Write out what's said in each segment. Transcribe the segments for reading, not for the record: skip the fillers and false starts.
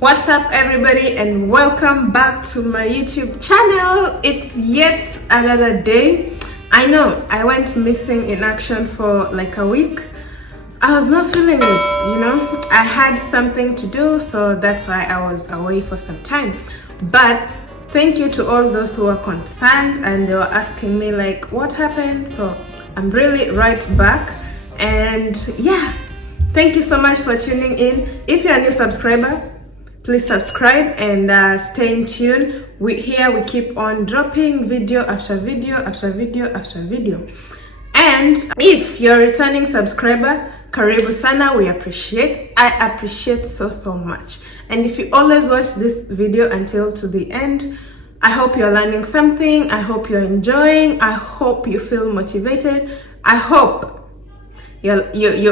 What's up everybody, and welcome back to my YouTube channel. It's yet another day. I know I went missing in action for like a week. I was not feeling it, I had something to do, so that's why I was away for some time. But thank you to all those who are concerned and they were asking me like what happened. So I'm really right back, and yeah, thank you so much for tuning in. If you're a new subscriber, please subscribe and stay in tune. We keep on dropping video after video after video after video. And if you're a returning subscriber, karibu sana. I appreciate so much. And if you always watch this video until to the end, I hope you're learning something. I hope you're enjoying. I hope you feel motivated. I hope you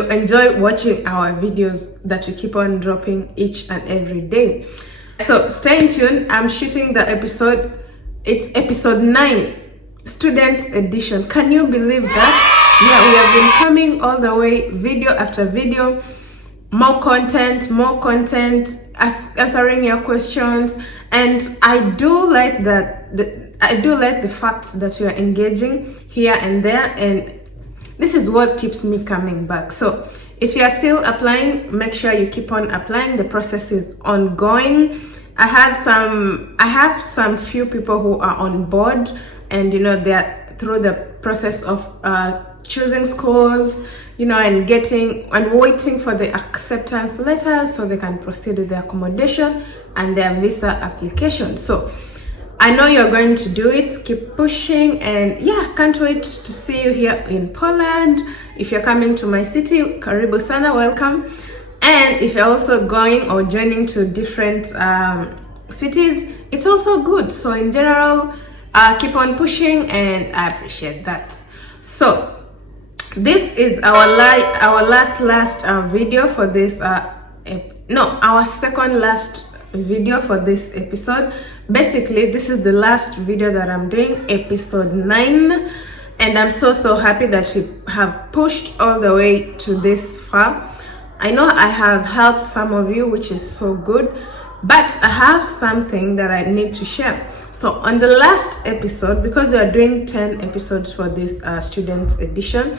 enjoy watching our videos that we keep on dropping each and every day. So stay in tune. I'm shooting the episode. It's episode 9, student edition. Can you believe that? Yeah, we have been coming all the way, video after video, more content, answering your questions. And I do like that. I do like the fact that you are engaging here and there, and this is what keeps me coming back. So if you are still applying, make sure you keep on applying. The process is ongoing. I have some few people who are on board, and they're through the process of choosing schools, and waiting for the acceptance letters so they can proceed with the accommodation and their visa application. So I know you're going to do it. Keep pushing, and yeah, can't wait to see you here in Poland. If you're coming to my city, karibu sana, welcome. And if you're also going or joining to different cities, it's also good. So in general, keep on pushing, and I appreciate that. So this is our last video for this our second last video for this episode. Basically, this is the last video that I'm doing, episode 9, and I'm so happy that you have pushed all the way to this far. I know I have helped some of you, which is so good, but I have something that I need to share. So on the last episode, because we are doing 10 episodes for this student edition,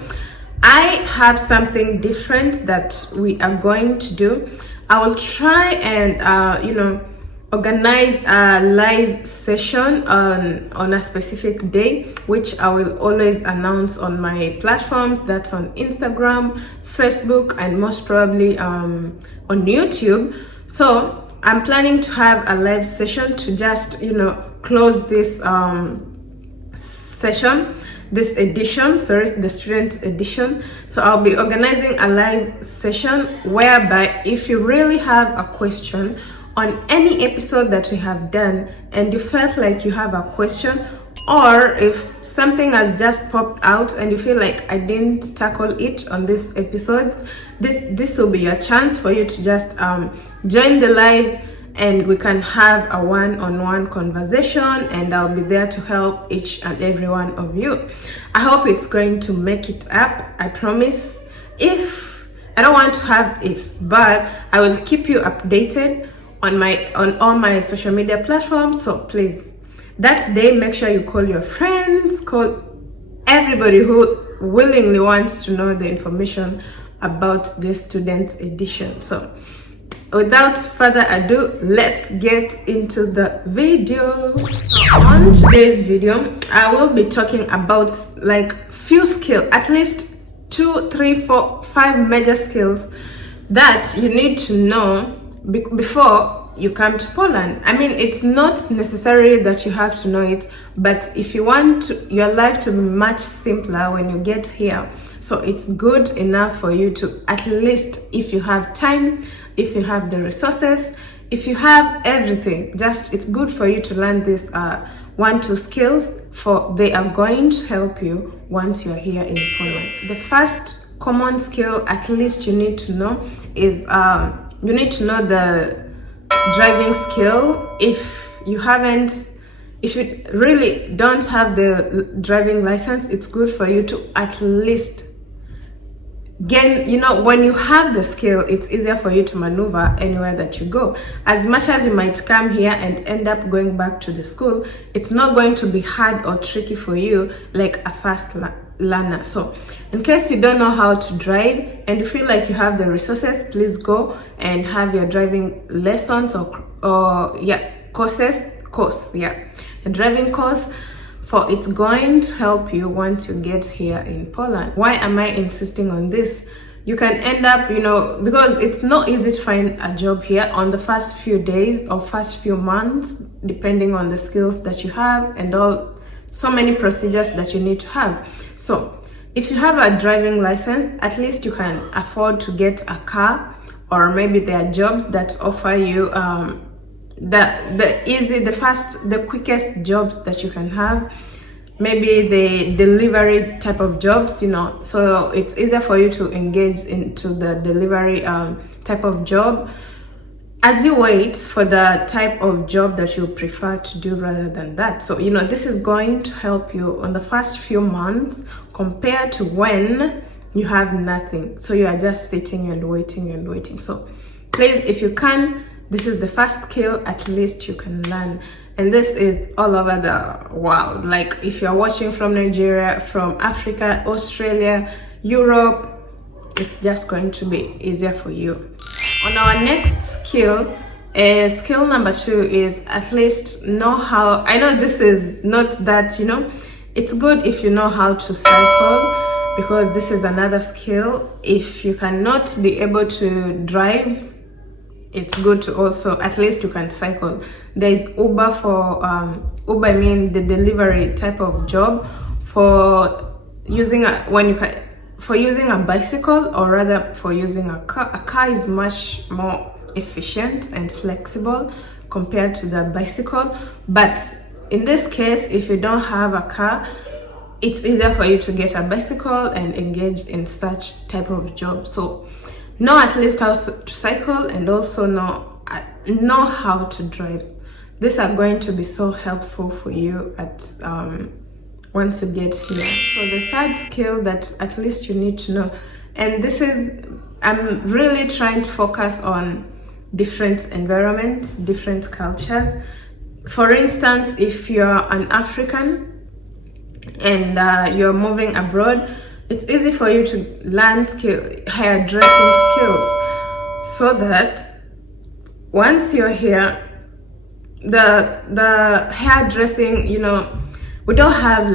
I have something different that we are going to do. I will try and organize a live session on a specific day, which I will always announce on my platforms. That's on Instagram, Facebook, and most probably on YouTube. So I'm planning to have a live session to just close this session, this edition, the student edition. So I'll be organizing a live session whereby if you really have a question on any episode that we have done and you felt like you have a question, or if something has just popped out and you feel like I didn't tackle it on this episode, this will be your chance for you to just join the live, and we can have a one-on-one conversation, and I'll be there to help each and every one of you. I hope it's going to make it up, I promise. I don't want to have ifs, but I will keep you updated on all my social media platforms. So please, that day, make sure you call your friends, call everybody who willingly wants to know the information about this student edition. So without further ado, let's get into the video. So on today's video, I will be talking about like few skills, at least 2, 3, 4, 5 major skills that you need to know before you come to Poland. I mean, it's not necessarily that you have to know it, but if you want your life to be much simpler when you get here, so it's good enough for you to, at least if you have time, if you have the resources, if you have everything, it's good for you to learn these 1-2 skills, for they are going to help you once you're here in Poland. The first common skill at least you need to know is you need to know the driving skill. If you really don't have the driving license, it's good for you to at least gain, when you have the skill, it's easier for you to maneuver anywhere that you go. As much as you might come here and end up going back to the school, it's not going to be hard or tricky for you like a fast learner. So in case you don't know how to drive and you feel like you have the resources, please go and have your driving lessons or a driving course, for it's going to help you once you get here in Poland. Why am I insisting on this? You can end up, because it's not easy to find a job here on the first few days or first few months, depending on the skills that you have and so many procedures that you need to have. So if you have a driving license, at least you can afford to get a car, or maybe there are jobs that offer you the quickest jobs that you can have, maybe the delivery type of jobs, so it's easier for you to engage into the delivery type of job as you wait for the type of job that you prefer to do rather than that. So this is going to help you on the first few months compared to when you have nothing, so you are just sitting and waiting. So please, if you can, this is the first skill at least you can learn. And this is all over the world. Like if you're watching from Nigeria, from Africa, Australia, Europe, it's just going to be easier for you. On our next skill, skill number 2 is at least know how, I know this is not that, it's good if you know how to cycle, because this is another skill. If you cannot be able to drive, it's good to also, at least you can cycle. There is Uber for the delivery type of job, for using a bicycle, or rather for using a car. A car is much more efficient and flexible compared to the bicycle, but in this case, if you don't have a car, it's easier for you to get a bicycle and engage in such type of job. So know at least how to cycle, and also know how to drive. These are going to be so helpful for you at once you get here. So the third skill that at least you need to know, and this is, I'm really trying to focus on different environments, different cultures. For instance, if you're an African and you're moving abroad, it's easy for you to learn hairdressing skills, so that once you're here, the hairdressing, we don't have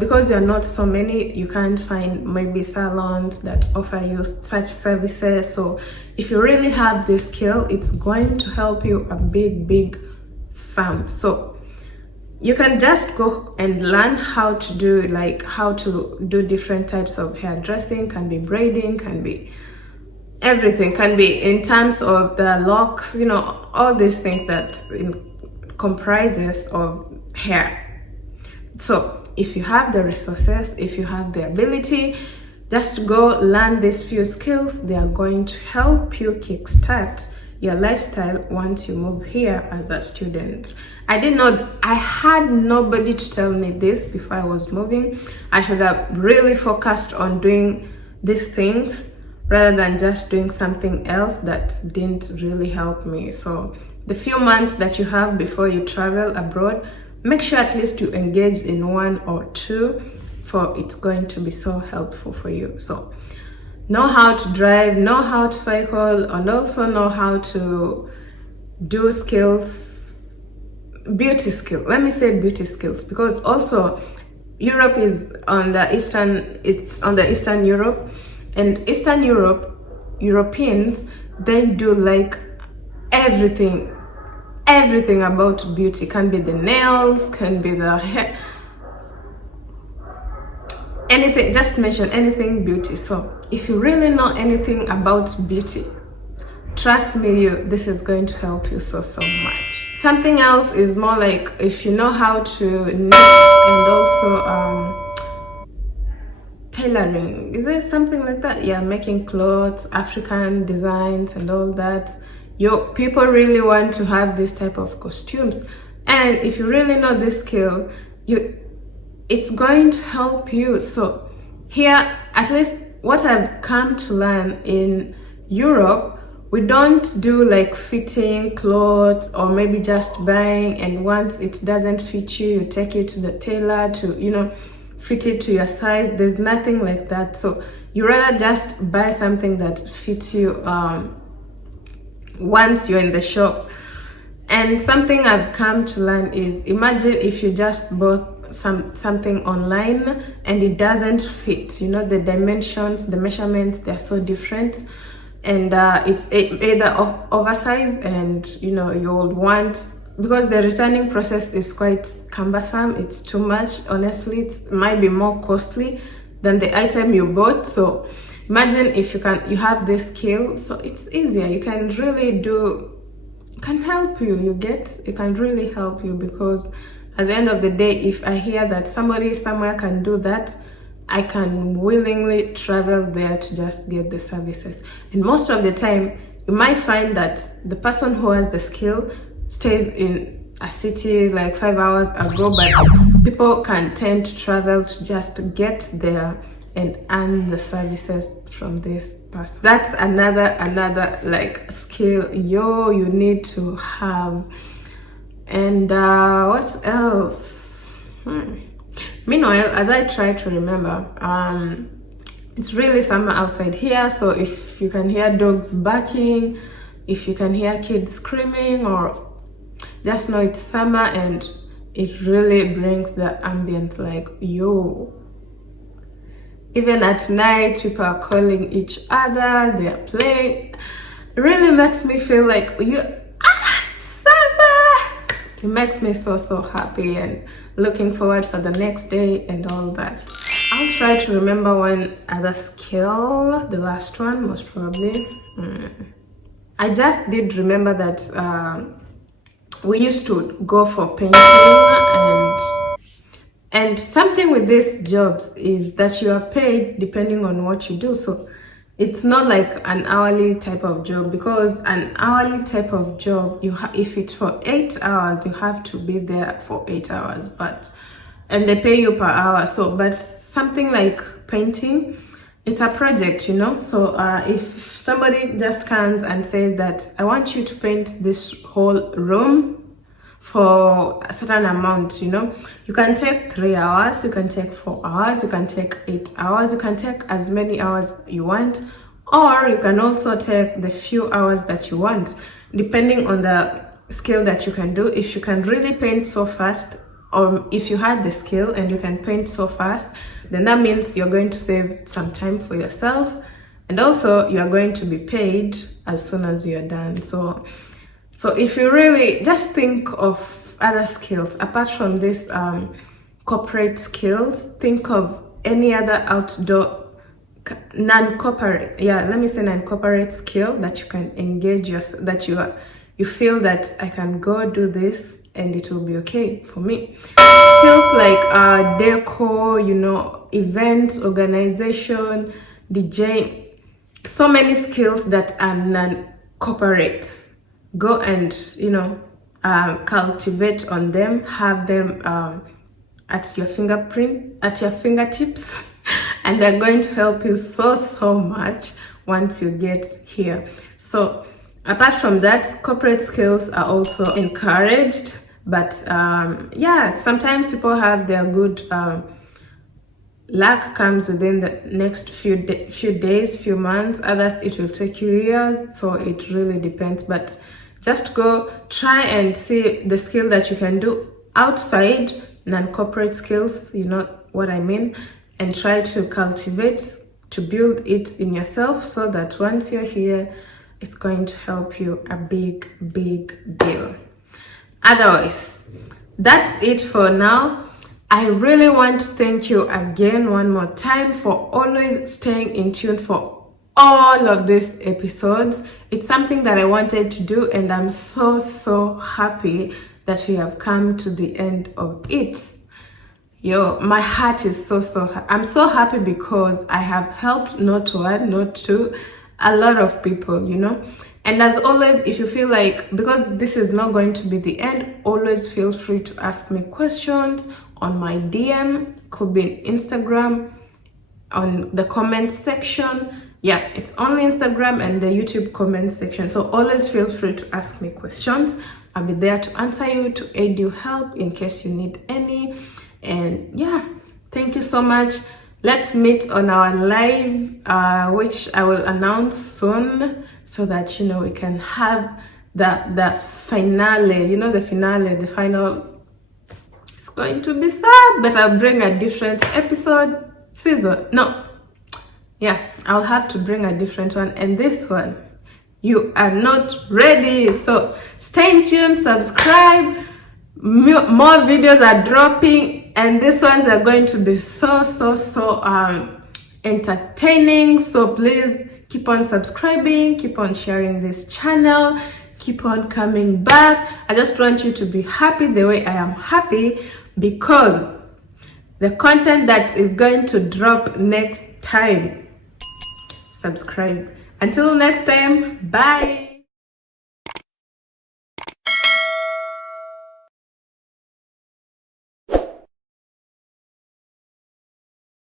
because you're not so many, you can't find maybe salons that offer you such services. So if you really have this skill, it's going to help you a big sum. So you can just go and learn how to do different types of hairdressing. Can be braiding, can be everything, can be in terms of the locks, all these things that comprises of hair. So if you have the resources, if you have the ability, just go learn these few skills. They are going to help you kickstart your lifestyle once you move here as a student. I had nobody to tell me this before I was moving. I should have really focused on doing these things rather than just doing something else that didn't really help me. So the few months that you have before you travel abroad, make sure at least you engage in 1 or 2, for it's going to be so helpful for you. So know how to drive, know how to cycle, and also know how to do beauty skills. Let me say beauty skills, because also Europe is on the Eastern Europe, and Eastern Europeans, they do like everything about beauty. Can be the nails, can be the hair, anything, just mention anything beauty. So if you really know anything about beauty, trust me, this is going to help you so much. Something else is more like if you know how to knit, and also tailoring. Is there something like that? Yeah, making clothes, African designs and all that. People really want to have this type of costumes, and if you really know this skill, it's going to help you. So here, at least what I've come to learn in Europe, we don't do like fitting clothes or maybe just buying, and once it doesn't fit you, you take it to the tailor to, you know, fit it to your size. There's nothing like that. So you rather just buy something that fits you once you're in the shop. And something I've come to learn is, imagine if you just bought something online and it doesn't fit, you know, the dimensions, the measurements, they're so different, and it's either oversized, and you know, you'll want, because the returning process is quite cumbersome, it's too much. Honestly, it might be more costly than the item you bought. So imagine if you have this skill, so it's easier. You can really can help you, it can really help you, because at the end of the day, if I hear that somebody somewhere can do that, I can willingly travel there to just get the services. And most of the time, you might find that the person who has the skill stays in a city like 5 hours ago, but people can tend to travel to just get there and earn the services from this person. That's another like skill you need to have. And what else? Meanwhile, as I try to remember, it's really summer outside here, so if you can hear dogs barking, if you can hear kids screaming, or just know it's summer, and it really brings the ambience, like, yo. Even at night, people are calling each other, they are playing. It really makes me feel like, summer! It makes me so happy and looking forward for the next day and all that. I'll try to remember one other skill, the last one, most probably. I just did remember that we used to go for painting, and something with these jobs is that you are paid depending on what you do. So it's not like an hourly type of job, because an hourly type of job, if it's for 8 hours, you have to be there for 8 hours, and they pay you per hour. So, but something like painting, it's a project, you know. So if somebody just comes and says that I want you to paint this whole room for a certain amount, you know, you can take 3 hours, you can take 4 hours, you can take 8 hours, you can take as many hours you want, or you can also take the few hours that you want, depending on the skill that you can do. If you can really paint so fast, or if you had the skill and you can paint so fast, then that means you're going to save some time for yourself, and also you are going to be paid as soon as you're done. So if you really just think of other skills apart from this corporate skills, think of any other outdoor non-corporate, non-corporate skill that you can engage that you feel that I can go do this and it will be okay for me. Skills like deco, you know, events, organization, DJ, so many skills that are non-corporate. Go and, you know, cultivate on them, have them at your fingertips, and they're going to help you so much once you get here. So apart from that, corporate skills are also encouraged, but yeah, sometimes people have their good luck comes within the next few days, few months. Others, it will take you years, so it really depends. But just go try and see the skill that you can do outside non-corporate skills, you know what I mean, and try to cultivate, to build it in yourself, so that once you're here, it's going to help you a big deal. Otherwise, that's it for now. I really want to thank you again one more time for always staying in tune for all of these episodes. It's something that I wanted to do, and I'm so happy that we have come to the end of it. Yo, my heart is so I'm so happy because I have helped not one, not two, a lot of people, you know. And as always, if you feel like, because this is not going to be the end, always feel free to ask me questions on my DM, could be Instagram, on the comment section. Yeah, it's only Instagram and the YouTube comment section. So always feel free to ask me questions. I'll be there to answer you, to aid you, help in case you need any. And yeah, thank you so much. Let's meet on our live, which I will announce soon, so that we can have the finale. The final. It's going to be sad, but I'll bring a different episode season. No, yeah, I'll have to bring a different one, and this one you are not ready. So stay tuned, subscribe. More videos are dropping, and these ones are going to be so entertaining. So please keep on subscribing, keep on sharing this channel, keep on coming back. I just want you to be happy the way I am happy, because the content that is going to drop next time, subscribe. Until next time, bye.